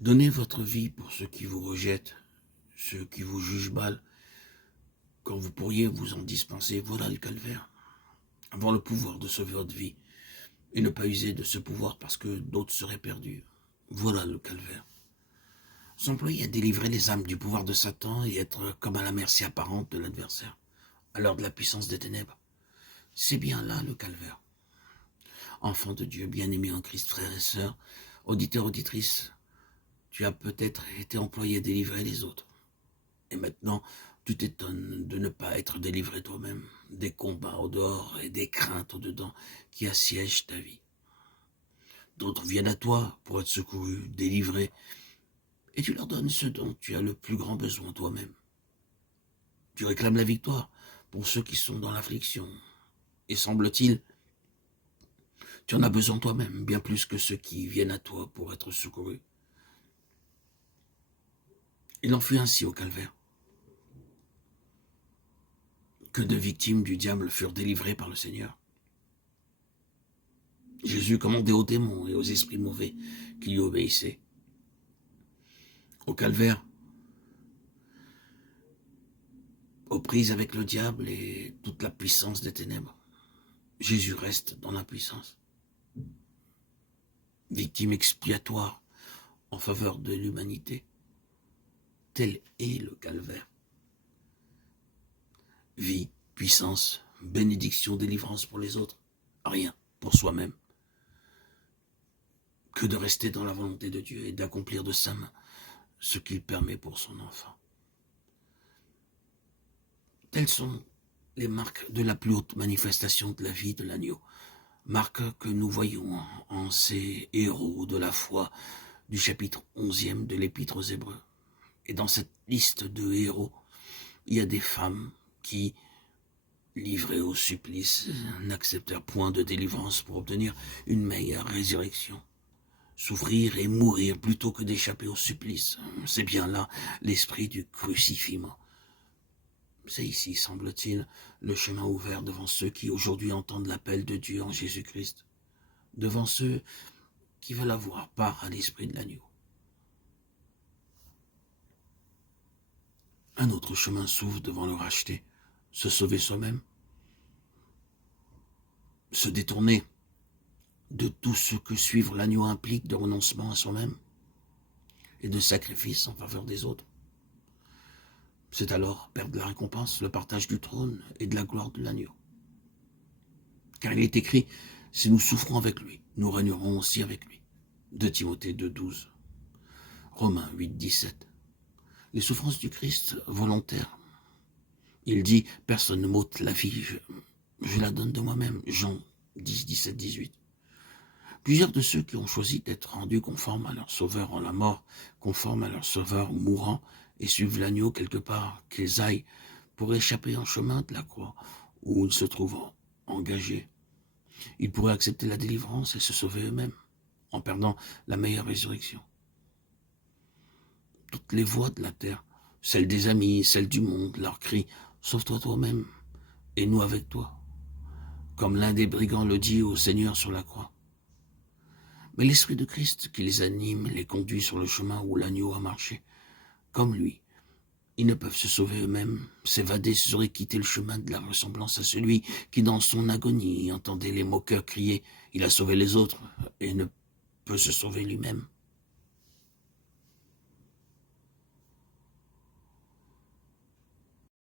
Donnez votre vie pour ceux qui vous rejettent, ceux qui vous jugent mal, quand vous pourriez vous en dispenser. Voilà le calvaire. Avoir le pouvoir de sauver votre vie et ne pas user de ce pouvoir parce que d'autres seraient perdus. Voilà le calvaire. S'employer à délivrer les âmes du pouvoir de Satan et être comme à la merci apparente de l'adversaire, à l'heure de la puissance des ténèbres. C'est bien là le calvaire. Enfant de Dieu, bien-aimé en Christ, frères et sœurs, auditeurs, auditrices, tu as peut-être été employé à délivrer les autres. Et maintenant, tu t'étonnes de ne pas être délivré toi-même des combats au dehors et des craintes au dedans qui assiègent ta vie. D'autres viennent à toi pour être secourus, délivrés, et tu leur donnes ce dont tu as le plus grand besoin toi-même. Tu réclames la victoire pour ceux qui sont dans l'affliction. Et semble-t-il, tu en as besoin toi-même, bien plus que ceux qui viennent à toi pour être secourus. Il en fut ainsi au calvaire. Que de victimes du diable furent délivrées par le Seigneur. Jésus commandait aux démons et aux esprits mauvais qui lui obéissaient. Au calvaire, aux prises avec le diable et toute la puissance des ténèbres, Jésus reste dans la puissance. Victime expiatoire en faveur de l'humanité. Tel est le calvaire. Vie, puissance, bénédiction, délivrance pour les autres. Rien pour soi-même. Que de rester dans la volonté de Dieu et d'accomplir de sa main ce qu'il permet pour son enfant. Telles sont les marques de la plus haute manifestation de la vie de l'agneau. Marques que nous voyons en ces héros de la foi du chapitre 11e de l'Épître aux Hébreux. Et dans cette liste de héros, il y a des femmes qui, livrées au supplice, n'acceptèrent point de délivrance pour obtenir une meilleure résurrection. Souffrir et mourir plutôt que d'échapper au supplice, c'est bien là l'esprit du crucifiement. C'est ici, semble-t-il, le chemin ouvert devant ceux qui aujourd'hui entendent l'appel de Dieu en Jésus-Christ, devant ceux qui veulent avoir part à l'esprit de l'agneau. Un autre chemin s'ouvre devant le racheté, se sauver soi-même, se détourner de tout ce que suivre l'agneau implique de renoncement à soi-même et de sacrifice en faveur des autres. C'est alors perdre la récompense, le partage du trône et de la gloire de l'agneau. Car il est écrit, si nous souffrons avec lui, nous régnerons aussi avec lui. 2 Timothée 2,12. Romains 8,17. Les souffrances du Christ volontaires. Il dit, personne ne m'ôte la vie, je la donne de moi-même. Jean 10, 17, 18. Plusieurs de ceux qui ont choisi d'être rendus conformes à leur sauveur en la mort, conformes à leur sauveur mourant, et suivent l'agneau quelque part, qu'ils aillent pour échapper en chemin de la croix, où ils se trouvent engagés. Ils pourraient accepter la délivrance et se sauver eux-mêmes, en perdant la meilleure résurrection. Toutes les voix de la terre, celles des amis, celles du monde, leur crient « Sauve-toi toi-même, et nous avec toi », comme l'un des brigands le dit au Seigneur sur la croix. Mais l'Esprit de Christ qui les anime les conduit sur le chemin où l'agneau a marché. Comme lui, ils ne peuvent se sauver eux-mêmes, s'évader serait quitter le chemin de la ressemblance à celui qui, dans son agonie, entendait les moqueurs crier « Il a sauvé les autres et ne peut se sauver lui-même ».